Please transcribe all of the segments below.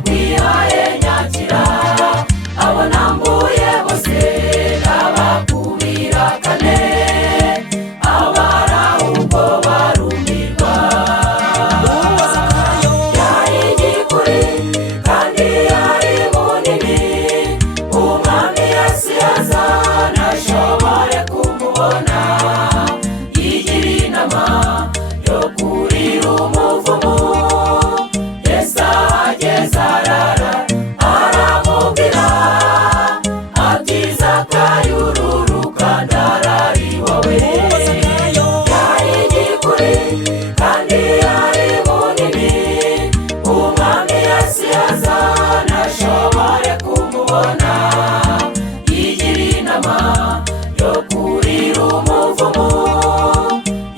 ndakwihaye nyakira abo nambuye bose ndabakubira kane abara ubwo barumirwa yari igikuri kandi yari munini umwami Yesu yaza ntashobore kumubona yigira inama yo kurira umuvumo Yesu ahageze arara aramubwira ati Zakayo ururuka ndarari wowe yari igikuri kandi yari munini umwami Yesu yaza ntashobore kumubona yigira inama yo kurira umuvumo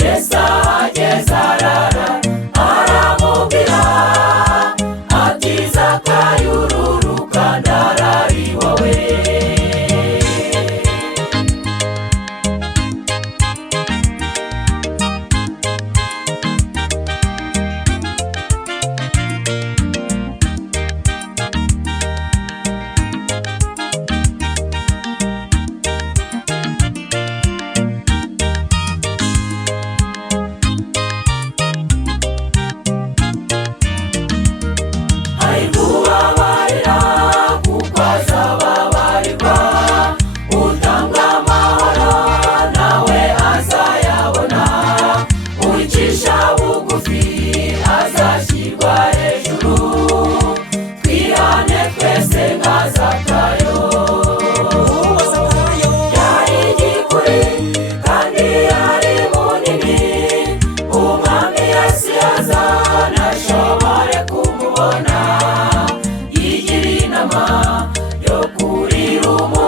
Yesu ahageze arara aramubwira ati Zakayo ururuka ndarari wowe kubabarira kuko azababarirwa utanga amahoro nawe azayabona uwicisha bugufi azashyirwa hejuru twihane twese nka Zakayo yari igikuri kandi yari munini umwami Yesu yaza ntashobore kumubona yigira inama yo kurira umuvumo